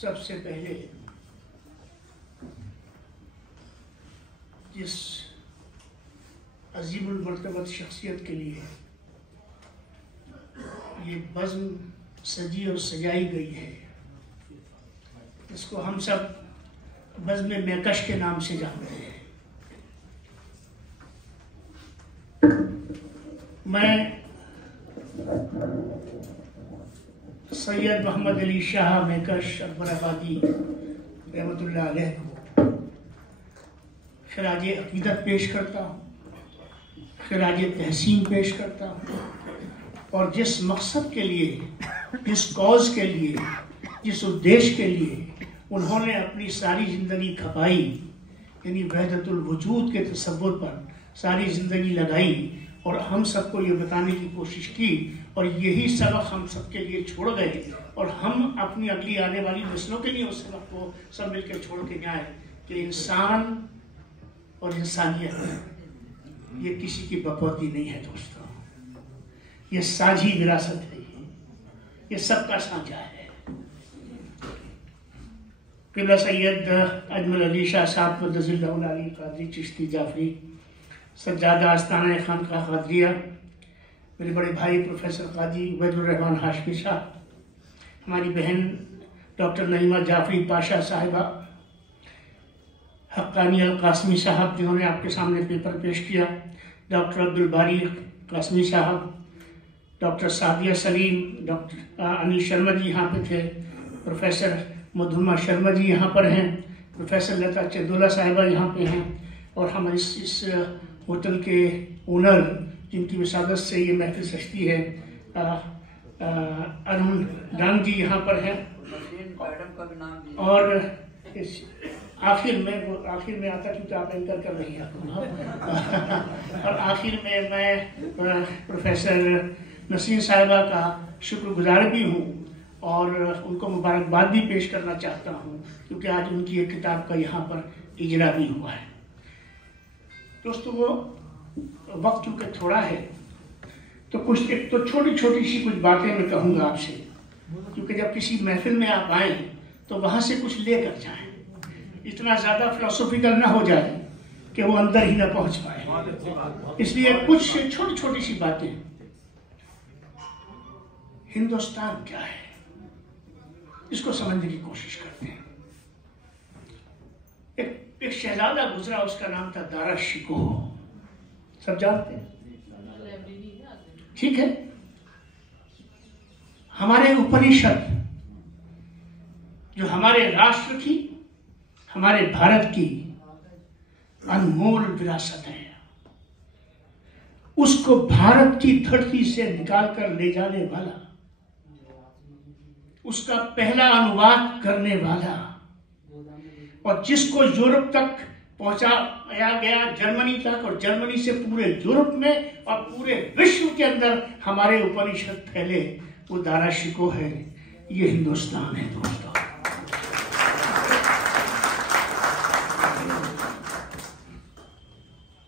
सबसे पहले जिस अजीमुल मर्तबत शख्सियत के लिए ये बज़्म सजी और सजाई गई है, इसको हम सब बज़्म मेकश के नाम से जानते हैं। मैं सैयद मोहम्मद अली शाह मेकश अकबराबादी रहमतुल्लाह अलैह को खिराज अक़ीदत पेश करता हूँ, खिराज तहसीन पेश करता हूँ और जिस मकसद के लिए, जिस कौज़ के लिए, जिस उद्देश्य के लिए उन्होंने अपनी सारी ज़िंदगी खपाई, यानी वहदतुल वजूद के तसव्वुर पर सारी ज़िंदगी लगाई और हम सबको ये बताने की कोशिश की और यही सबक हम सबके लिए छोड़ गए और हम अपनी अगली आने वाली नस्लों के लिए उस सबक को सब मिलकर छोड़ के जाए कि इंसान और इंसानियत ये किसी की बकौती नहीं है दोस्तों, ये साझी विरासत है, ये सबका साझा है। क़िबला सैयद अजमल अली शाह साहब मद्दज़िल्लहुल अली क़ादरी चिश्ती जाफरी सज्जादा आस्ताना खानक़ाह क़ादरिया, मेरे बड़े भाई प्रोफेसर काजी उबैदुर रहमान हाशमी साहब, हमारी बहन डॉक्टर नईमा जाफरी पाशा साहिबा, हक्कानी अल कासमी साहब जिन्होंने आपके सामने पेपर पेश किया, डॉक्टर अब्दुल बारी कासमी साहब, डॉक्टर सादिया सलीम, डॉक्टर अनिल शर्मा जी यहाँ पे थे, प्रोफेसर मधुमा शर्मा जी यहाँ पर हैं, प्रोफेसर लता चंदोला साहिबा यहाँ पे हैं और हम इस होटल के ओनर जिनकी विसादत से ये महफिल सजती है, अरुण डांग जी यहाँ पर हैं और आखिर में आता क्योंकि आप एंकर कर रही हैं और आखिर में मैं प्रोफेसर नसीम साहिबा का शुक्रगुजार भी हूँ और उनको मुबारकबाद भी पेश करना चाहता हूँ क्योंकि आज उनकी एक किताब का यहाँ पर इजरा भी हुआ है। दोस्तों वो वक्त चूँकि थोड़ा है तो कुछ एक तो छोटी छोटी सी कुछ बातें मैं कहूँगा आपसे, क्योंकि जब किसी महफिल में आप आएँ तो वहाँ से कुछ लेकर जाएँ, इतना ज़्यादा फिलोसॉफिकल ना हो जाए कि वो अंदर ही ना पहुँच पाए। इसलिए कुछ छोटी छोटी सी बातें। हिंदुस्तान क्या है इसको समझने की कोशिश करते हैं। एक शहजादा गुजरा, उसका नाम था दारा शिकोह, सब जानते हैं, ठीक है। हमारे उपनिषद जो हमारे राष्ट्र की, हमारे भारत की अनमोल विरासत है, उसको भारत की धरती से निकाल कर ले जाने वाला, उसका पहला अनुवाद करने वाला और जिसको यूरोप तक पहुंचाया गया, जर्मनी तक, और जर्मनी से पूरे यूरोप में और पूरे विश्व के अंदर हमारे उपनिषद फैले, वो दारा शिकोह है। ये हिंदुस्तान है दोस्तों।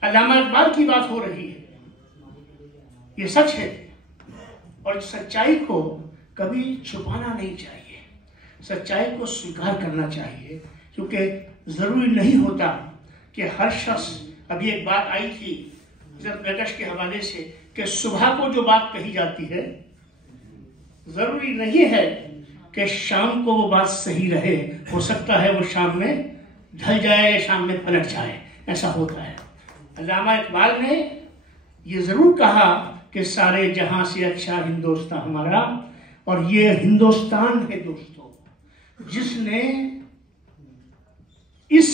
अल्लामा इकबाल की बात हो रही है, ये सच है और सच्चाई को कभी छुपाना नहीं चाहिए, सच्चाई को स्वीकार करना चाहिए, क्योंकि ज़रूरी नहीं होता कि हर शख्स, अभी एक बात आई थी हज़रत मेकश के हवाले से कि सुबह को जो बात कही जाती है ज़रूरी नहीं है कि शाम को वो बात सही रहे, हो सकता है वो शाम में ढल जाए, शाम में पलट जाए, ऐसा होता है। अल्लामा इकबाल ने ये ज़रूर कहा कि सारे जहां से अच्छा हिंदुस्तान हमारा, और ये हिंदुस्तान है दोस्तों जिसने इस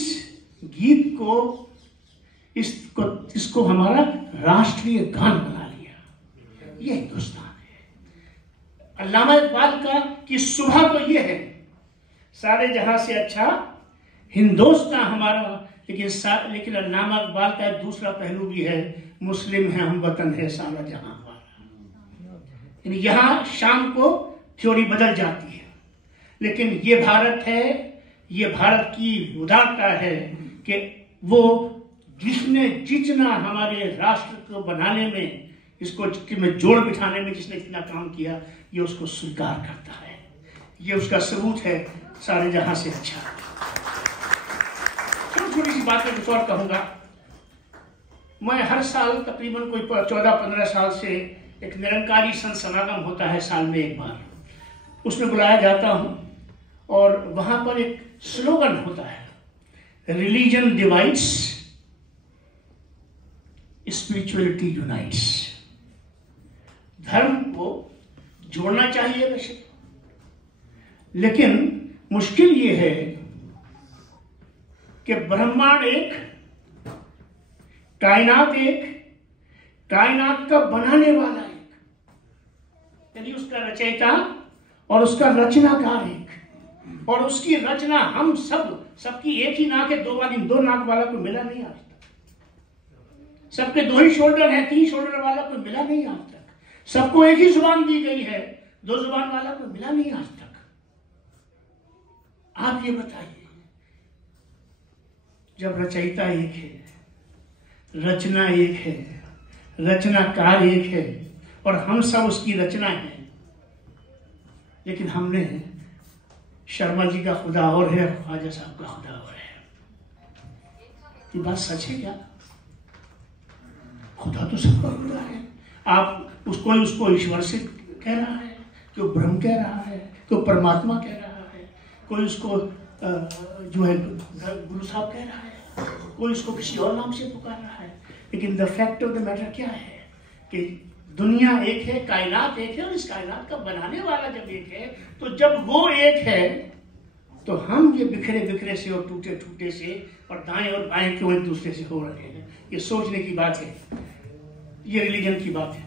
गीत को, इसको हमारा राष्ट्रीय गान बना लिया। ये हिंदुस्तान है। अल्लामा इकबाल का कि सुबह तो ये है सारे जहां से अच्छा हिंदुस्तान हमारा, लेकिन अल्लामा इकबाल का एक दूसरा पहलू भी है, मुस्लिम है हम, वतन है सारा जहां हमारा। यहाँ शाम को थ्योरी बदल जाती है, लेकिन ये भारत है, ये भारत की उदारता है कि वो जिसने जितना हमारे राष्ट्र को बनाने में, इसको में जोड़ बिठाने में जिसने इतना काम किया, ये उसको स्वीकार करता है। ये उसका सबूत है सारे जहां से अच्छा। छोटी सी बात में कुछ और कहूंगा। मैं हर साल तकरीबन कोई 14-15 साल से एक निरंकारी संत समागम होता है साल में एक बार, उसमें बुलाया जाता हूं और वहां पर एक स्लोगन होता है, रिलीजन डिवाइड्स, स्पिरिचुअलिटी यूनाइट्स। धर्म को जोड़ना चाहिए वैसे, लेकिन मुश्किल ये है कि ब्रह्मांड एक, कायनात एक, कायनात का बनाने वाला एक, यानी उसका रचयिता और उसका रचनाकार एक, और उसकी रचना हम सबकी एक ही नाक है, दो नाक वाला कोई मिला नहीं आज तक। सबके 2 ही शोल्डर हैं, 3 शोल्डर वाला कोई मिला नहीं आज तक। सबको एक ही जुबान दी गई है, 2 जुबान वाला कोई मिला नहीं आज तक। आप ये बताइए, जब रचयिता एक है, रचना एक है, रचनाकार एक है और हम सब उसकी रचना है, लेकिन हमने शर्मा जी का खुदा और है, ख्वाजा साहब का खुदा और है। ये बात सच है क्या? खुदा तो सबका खुदा है। आप उसको ईश्वर से कह रहा है, कोई ब्रह्म कह रहा है, कोई परमात्मा कह रहा है, कोई उसको जो है गुरु साहब कह रहा है, कोई उसको किसी और नाम से पुकार रहा है। लेकिन the fact of the matter क्या है कि दुनिया एक है, कायनात एक है, और इस कायनात का बनाने वाला जब एक है, तो जब वो एक है तो हम ये बिखरे बिखरे से और टूटे टूटे से और दाएं और बाएं क्यों एक दूसरे से हो रहे हैं। ये सोचने की बात है, ये रिलीजन की बात है।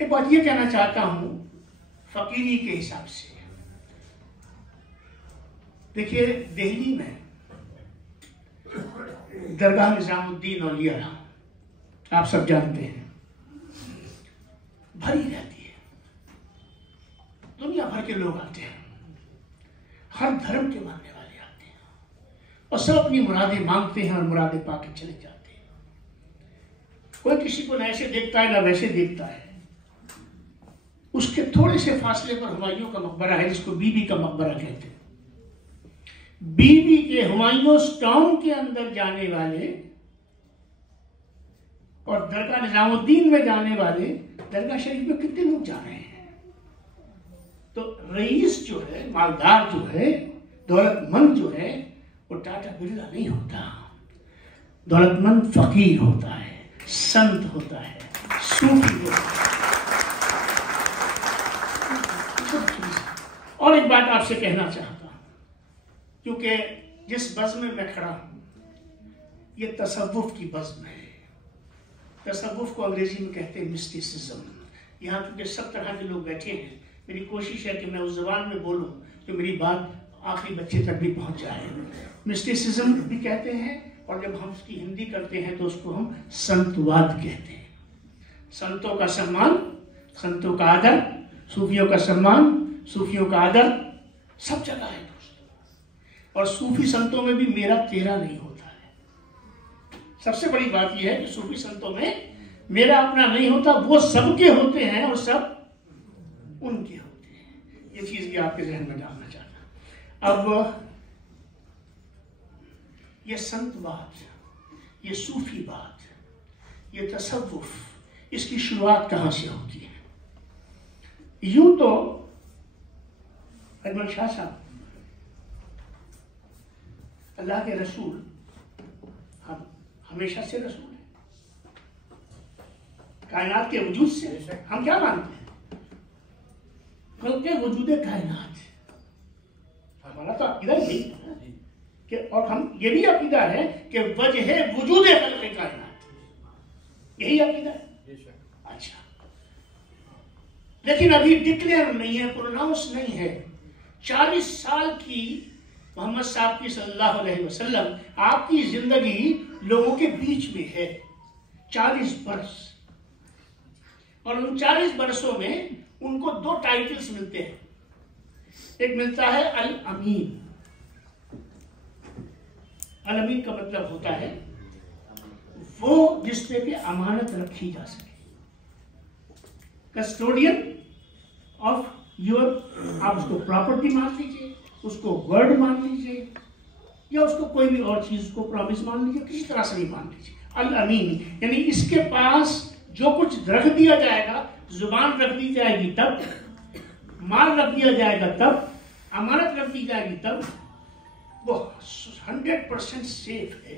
एक बात ये कहना चाहता हूं फकीरी के हिसाब से। देखिए, दिल्ली में दरगाह निजामुद्दीन औलिया आप सब जानते हैं, भरी रहती है, दुनिया भर के लोग आते हैं, हर धर्म के मानने वाले आते हैं और सब अपनी मुरादें मांगते हैं और मुरादें पाके चले जाते हैं। कोई किसी को न ऐसे देखता है ना वैसे देखता है। उसके थोड़े से फासले पर हुमायूं का मकबरा है, जिसको बीबी का मकबरा कहते हैं। बीबी के हुमायूं टाउन के अंदर जाने वाले और दरगाह निजामुद्दीन में जाने वाले, दरगाह शरीफ में कितने लोग जा रहे हैं। तो रईस जो है, मालदार जो है, दौलतमंद जो है, वो टाटा बिरला नहीं होता। दौलतमंद फकीर होता है, संत होता है, सूफी होता है। और एक बात आपसे कहना चाहता हूं, क्योंकि जिस बज़्म में मैं खड़ा हूं ये तसव्वुफ की बज़्म है। तसव्वुफ को अंग्रेजी में कहते हैं मिस्टिसिज्म। यहाँ क्योंकि सब तरह के लोग बैठे हैं, मेरी कोशिश है कि मैं उस ज़बान में बोलूं कि मेरी बात आखिरी बच्चे तक भी पहुंच जाए। मिस्टिसिज्म भी कहते हैं, और जब हम उसकी हिंदी करते हैं तो उसको हम संतवाद कहते हैं। संतों का सम्मान, संतों का आदर, सूफियों का सम्मान, सूफियों का आदर सब जगह है दोस्तों। और सूफी संतों में भी मेरा तेरा नहीं होता है। सबसे बड़ी बात यह है कि सूफी संतों में मेरा अपना नहीं होता, वो सबके होते हैं और सब उनके होते हैं। ये चीज भी आपके जहन में डालना चाहता। अब ये संतवाद, ये सूफी बात, ये तसव्वुफ, इसकी शुरुआत कहां से होती है? यूं तो अजमल शाह साहब अल्लाह के रसूल, हम हमेशा से रसूल हैं, कायनात के वजूद से हम क्या मानते हैं? के वजूद कायनात, हमारा तो अकीदा यही है कि, और हम ये भी अकीदा है कि वजह वजूद कायनात, यही अकीदा है। अच्छा, लेकिन अभी डिक्लेयर नहीं है, प्रोनाउंस नहीं है। 40 साल की मोहम्मद साहब की सल्लल्लाहु अलैहि वसल्लम आपकी जिंदगी लोगों के बीच में है, 40 बरस, और उन 40 बरसों में उनको 2 टाइटल्स मिलते हैं। एक मिलता है अल अमीन। अल अमीन का मतलब होता है वो जिसपे भी अमानत रखी जा सके, कस्टोडियन ऑफ योर, आप उसको प्रॉपर्टी मान लीजिए, उसको वर्ड मान लीजिए या उसको कोई भी और चीज को प्रॉमिस मान लीजिए, किसी तरह से नहीं मान लीजिए। अल अमीन यानी इसके पास जो कुछ रख दिया जाएगा, जुबान रख दी जाएगी तब, माल रख दिया जाएगा तब, अमानत रख दी जाएगी तब, वो 100% सेफ है।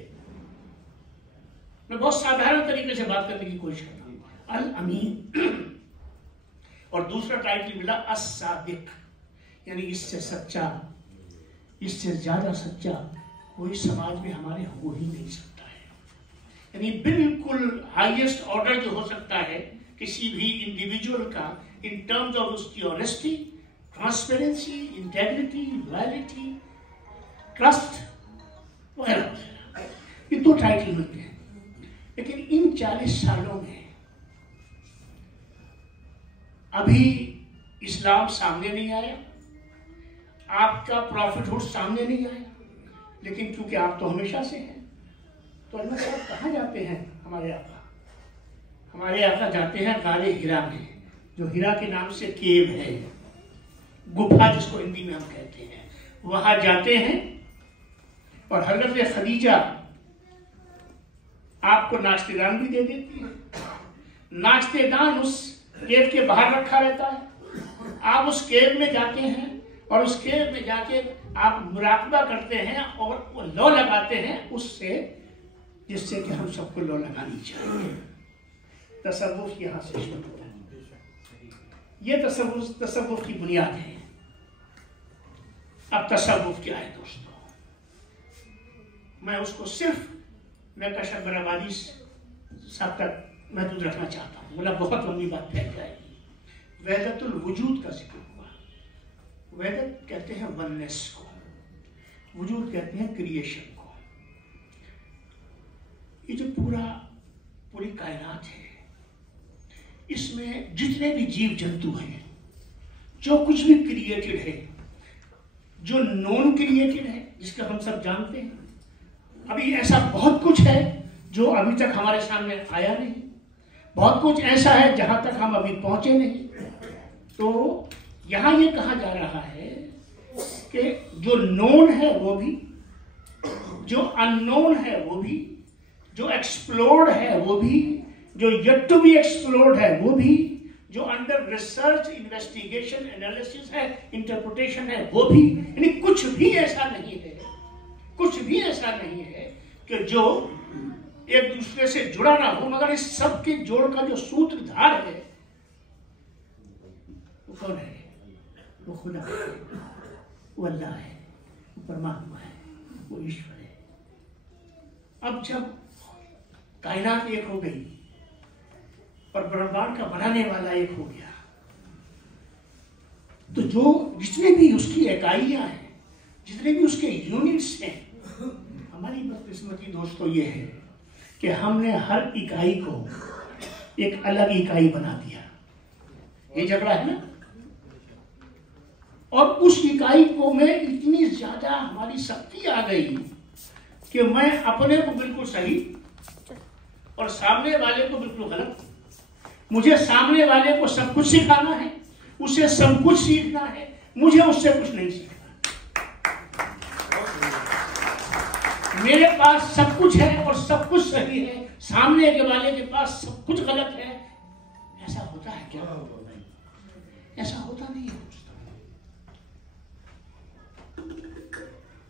मैं बहुत साधारण तरीके से बात करने की कोशिश करता हूँ। अल अमीन और दूसरा टाइटल मिला अस-सादिक, यानी इससे सच्चा, इससे ज्यादा सच्चा कोई समाज में हमारे हो ही नहीं सकता है। यानी बिल्कुल हाईएस्ट ऑर्डर जो हो सकता है किसी भी इंडिविजुअल का इन टर्म्स ऑफ उसकी honesty, transparency, integrity, loyalty, trust वगैरह, ये 2 टाइटल मिलते हैं। लेकिन इन 40 सालों में अभी इस्लाम सामने नहीं आया, आपका प्रॉफिटहुड सामने नहीं आया, लेकिन क्योंकि आप तो हमेशा से हैं, तो अल्लाह साहब कहाँ जाते हैं? हमारे आका जाते हैं गारे हिरा में, जो हिरा के नाम से केव है, गुफा जिसको हिंदी में हम कहते हैं, वहां जाते हैं और हजरत खदीजा आपको नाश्तेदान भी दे देती है। नाश्तेदान उस केव के बाहर रखा रहता है, आप उस केव में जाते हैं और उस केव में जाके आप मुराकबा करते हैं और वो लौ लगाते हैं उससे, जिससे कि हम सबको लौ लगानी चाहिए। तसव्वुफ यहाँ से शुरू होता है, ये तसव्वुफ की बुनियाद है। अब तसव्वुफ क्या है दोस्तों? मैं उसको सिर्फ नक्काश बराबादी साहब तक महदूद रखना चाहता हूँ, बोला बहुत लंबी बात फैल जाएगी। वहदतुल वजूद का जिक्र हुआ। वहदत कहते हैं वननेस को, वजूद कहते हैं क्रिएशन को। ये जो पूरी कायनात है, इसमें जितने भी जीव जंतु हैं, जो कुछ भी क्रिएटेड है, जो नॉन क्रिएटेड है, जिसका हम सब जानते हैं, अभी ऐसा बहुत कुछ है जो अभी तक हमारे सामने आया नहीं, बहुत कुछ ऐसा है जहां तक हम अभी पहुंचे नहीं। तो यहां ये कहा जा रहा है कि जो नोन है वो भी, जो अननोन है वो भी, जो एक्सप्लोर्ड है वो भी, जो येट टू बी एक्सप्लोर्ड है वो भी, जो अंडर रिसर्च, इन्वेस्टिगेशन, एनालिसिस है, इंटरप्रिटेशन है वो भी, यानी कुछ भी ऐसा नहीं है, कुछ भी ऐसा नहीं है कि जो एक दूसरे से जुड़ा ना हो, मगर इस सब के जोड़ का जो सूत्रधार है वो कौन है? वो खुदा है, वो अल्लाह है, वो परमात्मा है, वो ईश्वर है। अब जब कायनात एक हो गई और ब्रह्मांड का बनाने वाला एक हो गया, तो जो जितने भी उसकी इकाइयां हैं, जितने भी उसके यूनिट्स हैं, हमारी बदकिस्मती दोस्तों ये है कि हमने हर इकाई को एक अलग इकाई बना दिया। ये झगड़ा है ना? और उस इकाई को में इतनी ज्यादा हमारी शक्ति आ गई कि मैं अपने को बिल्कुल सही और सामने वाले को बिल्कुल गलत, मुझे सामने वाले को सब कुछ सिखाना है, उसे सब कुछ सीखना है, मुझे उससे कुछ नहीं सीखना। मेरे पास सब कुछ है और सब कुछ सही है, सामने के वाले के पास सब कुछ गलत है। ऐसा होता है क्या? ऐसा होता नहीं है दोस्तों।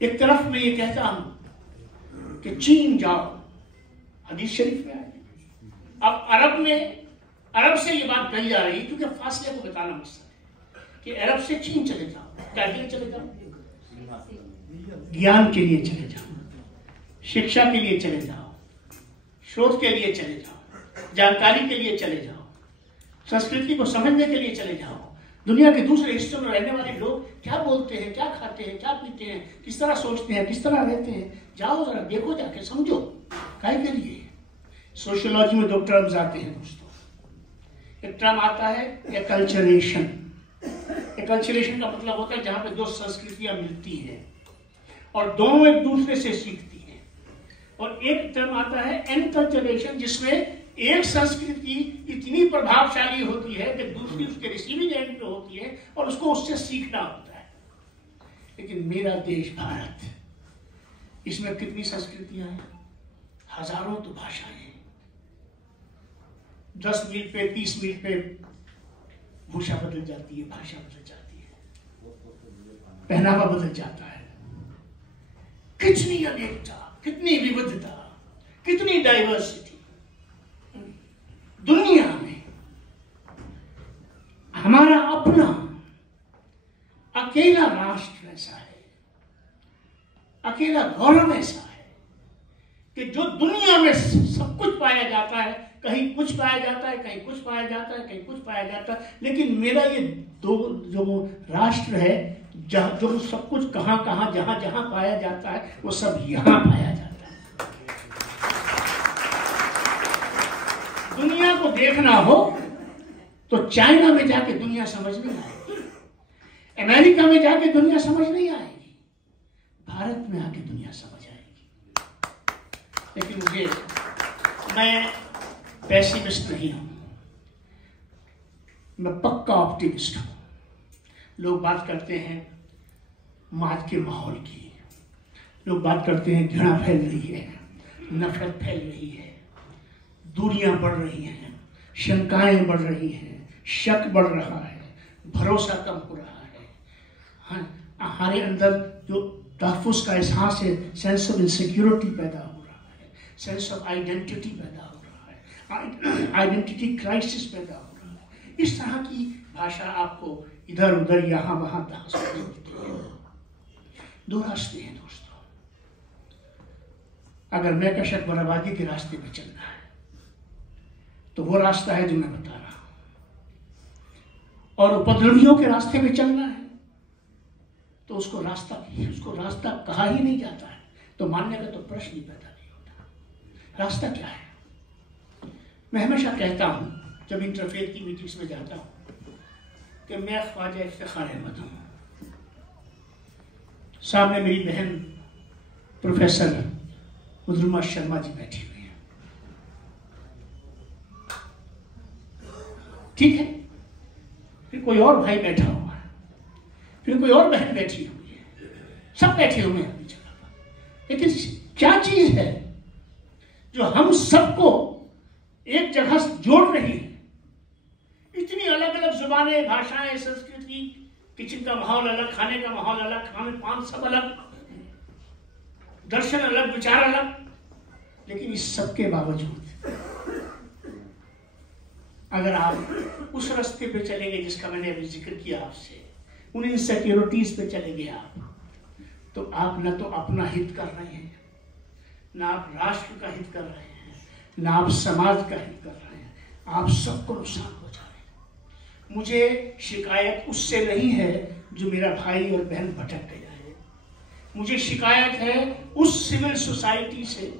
एक तरफ मैं ये कहता हूं कि चीन जाओ, हदीस शरीफ में आए। अब अरब से ये बात कही जा रही है क्योंकि फासले को बताना मकसद है कि अरब से चीन चले जाओ। क्या के लिए चले जाओ? ज्ञान के लिए चले जाओ, शिक्षा के लिए चले जाओ, शोध के लिए चले जाओ, जानकारी के लिए चले जाओ, संस्कृति को समझने के लिए चले जाओ। दुनिया के दूसरे हिस्सों में रहने वाले लोग क्या बोलते हैं, क्या खाते हैं, क्या पीते हैं, किस तरह सोचते हैं, किस तरह रहते हैं, जाओ जरा देखो, जाके समझो। काय के लिए? सोशियोलॉजी में 2 टर्म्स आते हैं दोस्तों। एक टर्म आता है एकल्चरेशन। एकल्चरेशन का मतलब होता है जहां पे 2 संस्कृतियां मिलती हैं और दोनों एक दूसरे से सीखती हैं। और एक टर्म आता है एनकल्चरेशन, जिसमें एक संस्कृति इतनी प्रभावशाली होती है कि दूसरी उसके रिसीविंग एंड पे होती है और उसको उससे सीखना होता है। लेकिन मेरा देश भारत, इसमें कितनी संस्कृतियां हैं, हजारों तो भाषाएं हैं। 10 मील पे 30 मील पे भूषा बदल जाती है, भाषा बदल जाती है, पहनावा बदल जाता है। कितनी अनेकता, कितनी विविधता, कितनी डाइवर्सिटी दुनिया में। हमारा अपना अकेला राष्ट्र ऐसा है, अकेला गौरव ऐसा है कि जो दुनिया में सब कुछ पाया जाता है, कहीं कुछ पाया जाता है, कहीं कुछ पाया जाता है, कहीं कुछ पाया जाता है, लेकिन मेरा ये दो जो राष्ट्र है, जो सब कुछ कहां कहां जहां जहां पाया जाता है, वो सब यहां पाया जाता है। दुनिया को देखना हो तो चाइना में जाके दुनिया समझ नहीं आएगी, अमेरिका में जाके दुनिया समझ नहीं आएगी, भारत में आके दुनिया समझ आएगी। लेकिन मैं पेसिमिस्ट नहीं हूं, मैं पक्का ऑप्टिमिस्ट हूं। लोग बात करते हैं आज के माहौल की, लोग बात करते हैं घृणा फैल रही है, नफरत फैल रही है, दूरियां बढ़ रही हैं, शंकाएं बढ़ रही हैं, शक बढ़ रहा है, भरोसा कम हो रहा है। हमारे अंदर जो तहफ़्फ़ुज़ का एहसास है, सेंस ऑफ इनसिक्योरिटी पैदा हो रहा है, सेंस ऑफ आइडेंटिटी पैदा हो रहा है, आइडेंटिटी क्राइसिस पैदा हो रहा है। इस तरह की भाषा आपको इधर उधर यहाँ वहाँ तहाँ सुनने मिलती है। दो रास्ते हैं दोस्तों। अगर मैं कशक बर्बादी के रास्ते पे चलना है तो वो रास्ता है जो मैं बता रहा हूं, और उपद्रवियों के रास्ते पे चलना है तो उसको रास्ता कहा ही नहीं जाता है, तो मानने का तो प्रश्न ही पैदा नहीं होता। रास्ता क्या है? मैं हमेशा कहता हूं जब इंटरफेथ की मीटिंग्स में जाता हूं कि मैं ख्वाजा इफ्तिखार अहमद हूं, सामने मेरी बहन प्रोफेसर मुद्रमा शर्मा जी बैठी हुई है, ठीक है, फिर कोई और भाई बैठा हुआ है, फिर कोई और बहन बैठी हुई है, सब बैठे हुए हैं अपनी जगह पर। लेकिन क्या चीज है जो हम सबको एक जगह जोड़ रही है? इतनी अलग अलग जुबानें, भाषाएं, संस्कृति, किचन का माहौल अलग, खाने का माहौल अलग, खाने पान सब अलग, दर्शन अलग, विचार अलग, लेकिन इस सब के बावजूद अगर आप उस रास्ते पे चलेंगे जिसका मैंने अभी जिक्र किया आपसे, उन इनसिक्योरिटीज पे चलेंगे आप, तो आप न तो अपना हित कर रहे हैं, ना आप राष्ट्र का हित कर रहे हैं, ना आप समाज का हित कर रहे हैं, आप सबको नुकसान हो जा रहे हैं। मुझे शिकायत उससे नहीं है जो मेरा भाई और बहन भटक गया है, मुझे शिकायत है उस सिविल सोसाइटी से,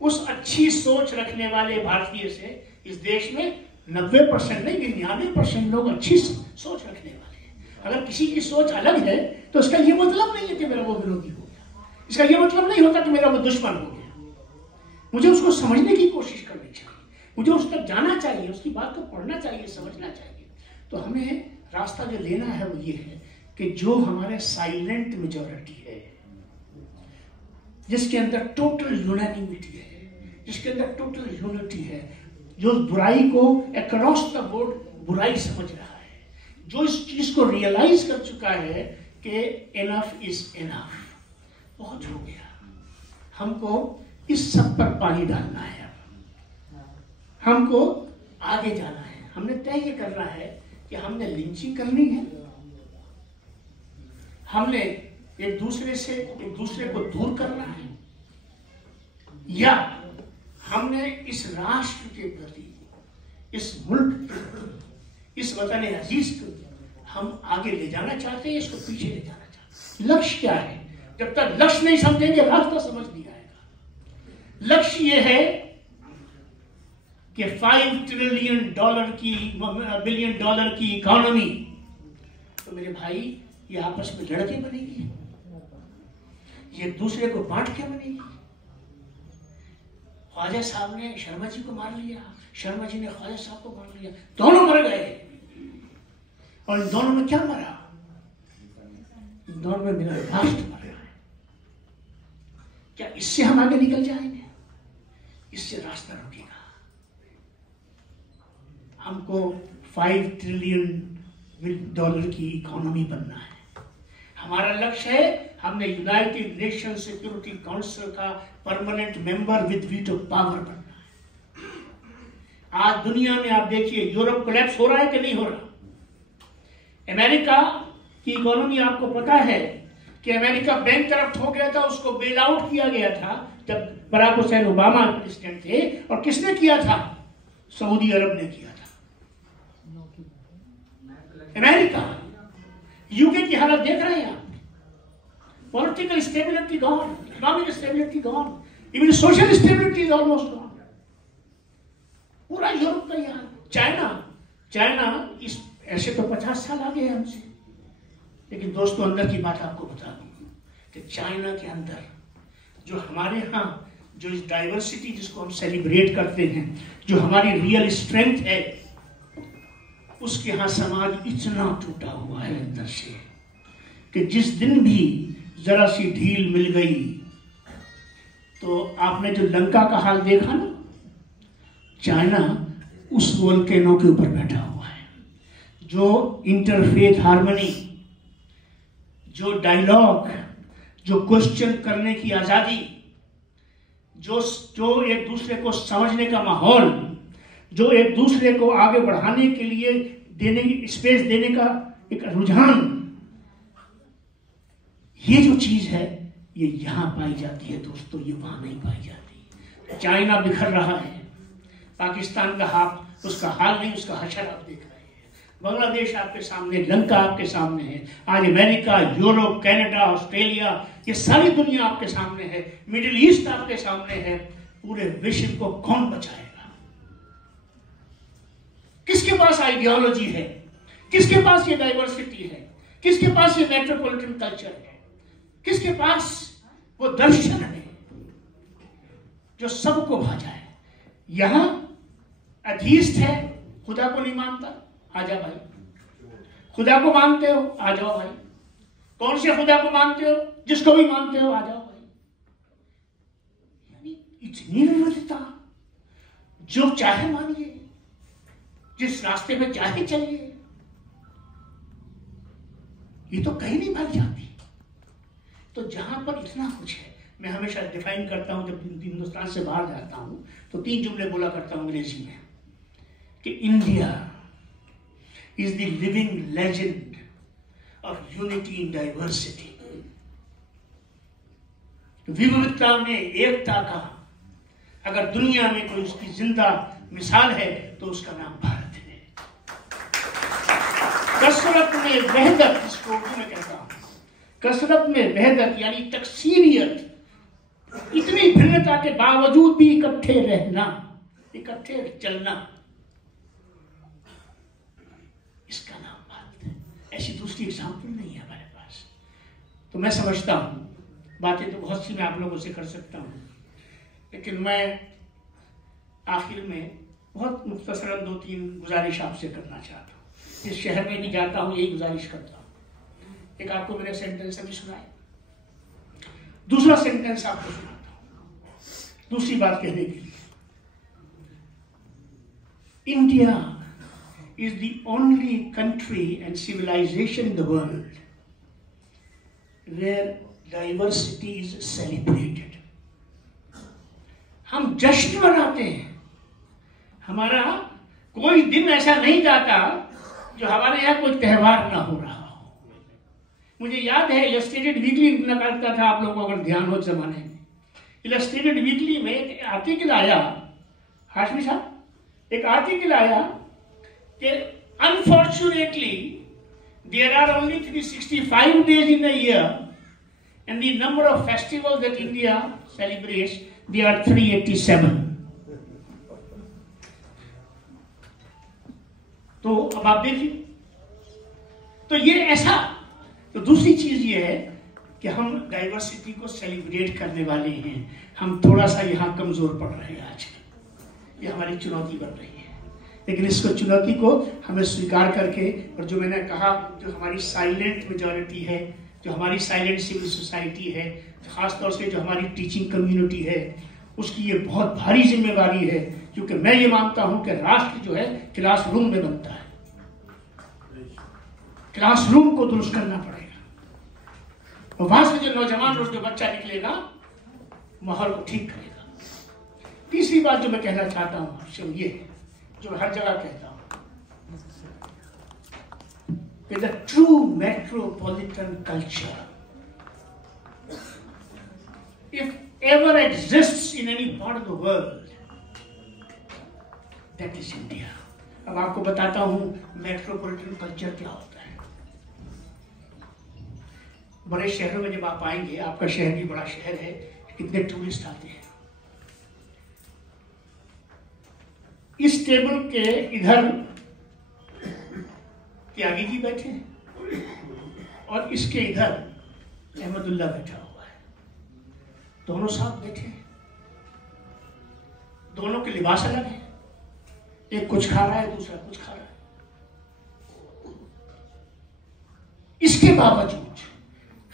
उस अच्छी सोच रखने वाले भारतीय से। इस देश में 90% नहीं 99% लोग अच्छी सोच रखने वाले हैं। अगर किसी की सोच अलग है तो इसका ये मतलब नहीं है कि मेरा वो विरोधी हो गया, इसका ये मतलब नहीं होता कि मेरा वो दुश्मन हो गया। मुझे उसको समझने की कोशिश करनी चाहिए, मुझे उस तक जाना चाहिए, उसकी बात को पढ़ना चाहिए, समझना चाहिए। तो हमें रास्ता जो लेना है वो ये है कि जो हमारे साइलेंट मेजॉरिटी है, जिसके अंदर टोटल यूनानिमिटी है, जिसके अंदर टोटल यूनिटी है, जो बुराई को अक्रॉस द बोर्ड बुराई समझ रहा है, जो इस चीज को रियलाइज कर चुका है कि एनफ इज एनफ, बहुत हो गया, हमको इस सब पर पानी डालना है, हमको आगे जाना है। हमने तय ये करना है कि हमने लिंचिंग करनी है, हमने एक दूसरे को दूर करना है, या हमने इस राष्ट्र के प्रति, इस मुल्क के प्रति, इस वतन अजीज को हम आगे ले जाना चाहते हैं, इसको पीछे ले जाना चाहते हैं। लक्ष्य क्या है? जब तक लक्ष्य नहीं समझेंगे रास्ता समझ नहीं आएगा। लक्ष्य ये है कि $5 ट्रिलियन बिलियन डॉलर की इकोनॉमी, तो मेरे भाई ये आपस में लड़के बनेगी, ये दूसरे को बांट के बनेगी। ख्वाजा साहब ने शर्मा जी को मार लिया, शर्मा जी ने ख्वाजा साहब को मार लिया, दोनों मर गए। और इन दोनों में क्या मरा? दौर में मेरा राष्ट्र मर रहा है। क्या इससे हम आगे निकल जाएंगे? इससे रास्ता रुकेगा। हमको $5 ट्रिलियन की इकोनॉमी बनना है। हमारा लक्ष्य है, हमने यूनाइटेड नेशन सिक्योरिटी काउंसिल का permanent member with veto power बनना है। आज दुनिया में आप देखिए, यूरोप कोलैप्स हो रहा है कि नहीं हो रहा? अमेरिका की इकोनॉमी, आपको पता है कि अमेरिका बैंक करप्ट हो गया था, उसको बेल आउट किया गया था जब बराक हुसैन ओबामा प्रेसिडेंट थे। और किसने किया था? सऊदी अरब ने किया था, अमेरिका। यूके की हालत देख रहे हैं आप। Political stability gone, economic stability gone, even social stability is almost gone. पूरा यूरोप का यार। चाइना इस ऐसे तो 50 साल आगे है हमसे, लेकिन दोस्तों अंदर की बात आपको बता दूं कि चाइना के अंदर जो हमारे यहाँ जो इस डाइवर्सिटी जिसको हम सेलिब्रेट करते हैं, जो हमारी रियल स्ट्रेंथ है, उसके यहाँ समाज इतना टूटा हुआ है अंदर से कि जिस दिन भी जरा सी ढील मिल गई तो आपने जो लंका का हाल देखा ना, चाइना उस वोल्केनो के ऊपर बैठा हुआ है। जो इंटरफेथ हार्मनी, जो डायलॉग, जो क्वेश्चन करने की आजादी, जो एक दूसरे को समझने का माहौल, जो एक दूसरे को आगे बढ़ाने के लिए देने की स्पेस देने का एक रुझान, ये जो चीज है ये यहां पाई जाती है दोस्तों, ये वहां नहीं पाई जाती। चाइना बिखर रहा है, पाकिस्तान का हाथ, उसका हाल नहीं, उसका हशर आप देख रहे हैं। बांग्लादेश आपके सामने, लंका आपके सामने है। आज अमेरिका, यूरोप, कनाडा, ऑस्ट्रेलिया, ये सारी दुनिया आपके सामने है। मिडिल ईस्ट आपके सामने है। पूरे विश्व को कौन बचाएगा? किसके पास आइडियोलॉजी है? किसके पास ये डाइवर्सिटी है? किसके पास ये मेट्रोपॉलिटन कल्चर है? किसके पास वो दर्शन है जो सबको भा जाए? यहां अधीष्ट है, खुदा को नहीं मानता, आ जाओ भाई। खुदा को मानते हो, आ जाओ भाई। कौन से खुदा को मानते हो? जिसको भी मानते हो, आ जाओ भाई। यानी इतनी विविधता, जो चाहे मानिए, जिस रास्ते में चाहे चलिए, ये तो कहीं नहीं पाई जाती। तो जहां पर इतना कुछ है, मैं हमेशा डिफाइन करता हूं, जब हिंदुस्तान से बाहर जाता हूं तो 3 जुमले बोला करता हूं अंग्रेजी में कि India is the living legend of unity in diversity. विविधता में एकता का अगर दुनिया में कोई उसकी जिंदा मिसाल है तो उसका नाम भारत है। कसरत में वहदत, जिसको उर्दू में कहता हूं, कसरत में वहदत यानी तकसीरियत, इतनी भिन्नता के बावजूद भी इकट्ठे रहना, इकट्ठे चलना, इसका नाम भारत है। ऐसी दूसरी एग्जाम्पल नहीं है हमारे पास। तो मैं समझता हूं, बातें तो बहुत सी मैं आप लोगों से कर सकता हूं, लेकिन मैं आखिर में बहुत मुख्तसरन 2-3 गुजारिश आपसे करना चाहता हूँ। इस शहर में भी जाता हूँ, यही गुजारिश करता हूँ। एक आपको मैंने सेंटेंस अभी सुनाया, दूसरा सेंटेंस आपको सुनाता हूँ दूसरी बात कहने के लिए। India is the only country and civilization in the world where diversity is celebrated. हम जश्न मनाते हैं। हमारा कोई दिन ऐसा नहीं जाता जो हमारे यहाँ कोई त्योहार ना हो रहा हो। मुझे याद है इलस्ट्रेटेड वीकली निकलता था, आप लोगों को अगर ध्यान हो जमाने में, इलस्ट्रेटेड वीकली में एक आर्टिकल आया, हाशमी साहब, एक आर्टिकल आया कि unfortunately there are only 365 days in a year and the number of festivals that India celebrates, they are 387. तो अब आप देखिए, तो ये ऐसा। तो दूसरी चीज ये है कि हम डाइवर्सिटी को सेलिब्रेट करने वाले हैं। हम थोड़ा सा यहाँ कमजोर पड़ रहे हैं आज, ये हमारी चुनौती बन रही है। लेकिन इसको चुनौती को हमें स्वीकार करके, और जो मैंने कहा, जो हमारी साइलेंट मेजॉरिटी है, जो हमारी साइलेंट सिविल सोसाइटी है, खासतौर से जो हमारी टीचिंग कम्युनिटी है, उसकी ये बहुत भारी जिम्मेवारी है, क्योंकि मैं ये मानता हूं कि राष्ट्र जो है क्लासरूम में बनता है। क्लासरूम को दुरुस्त करना पड़ेगा और वहां से जो नौजवान और जो बच्चा निकलेगा माहौल को ठीक करेगा। तीसरी बात जो मैं कहना चाहता हूं आपसे वो ये है, जो मैं हर जगह कहता हूं, कि the true metropolitan culture if ever exists in any part of the world, that is India. अब आपको बताता हूं मेट्रोपॉलिटन कल्चर क्या होता है। बड़े शहरों में जब आप आएंगे, आपका शहर भी बड़ा शहर है, कितने टूरिस्ट आते हैं। इस टेबल के इधर त्यागी जी बैठे हैं और इसके इधर अहमदुल्ला बैठा हुआ है। दोनों साथ बैठे हैं, दोनों के लिबास अलग है, एक कुछ खा रहा है, दूसरा कुछ खा रहा है। इसके बावजूद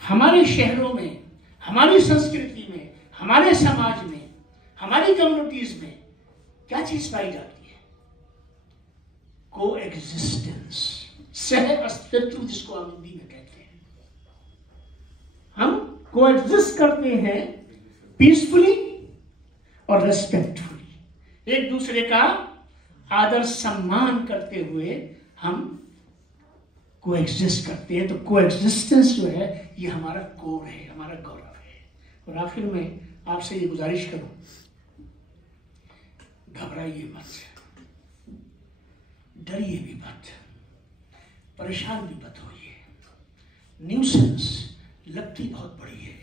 हमारे शहरों में, हमारी संस्कृति में, हमारे समाज में, हमारी कम्युनिटीज में क्या चीज पाई जाती है? को एग्जिस्टेंस, सह अस्तित्व, जिसको हम हिंदी में कहते हैं। हम को एग्जिस्ट करते हैं पीसफुली और रेस्पेक्टफुली, एक दूसरे का आदर सम्मान करते हुए हम को एग्जिस्ट करते हैं। तो को एग्जिस्टेंस जो है ये हमारा कोर है, हमारा गौरव है। और आखिर में आपसे ये गुजारिश करूं, घबराइए मत, डरिए भी मत, परेशान भी मत होइए। न्यूसेंस लगती बहुत बड़ी है,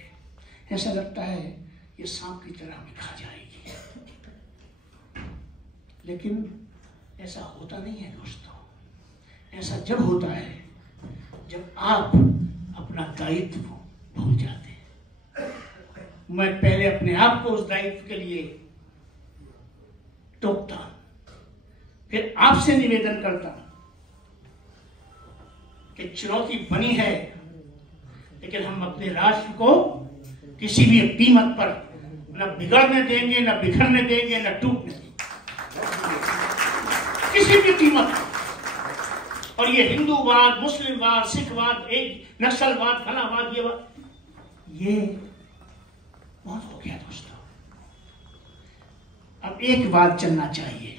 ऐसा लगता है ये सांप की तरह हमें खा जाएगी, लेकिन ऐसा होता नहीं है दोस्तों। ऐसा जब होता है जब आप अपना दायित्व भूल जाते हैं। मैं पहले अपने आप को उस दायित्व के लिए टोकता, फिर आपसे निवेदन करता कि चुनौती बनी है, लेकिन हम अपने राष्ट्र को किसी भी कीमत पर न बिगड़ने देंगे, न बिखरने देंगे, न टूटने देंगे, किसी भी कीमत पर। और ये हिंदूवाद, मुस्लिमवाद, सिखवाद, एक नक्सलवाद, फलावाद, ये बहुत हो गया दोस्तों। अब एक बात चलना चाहिए,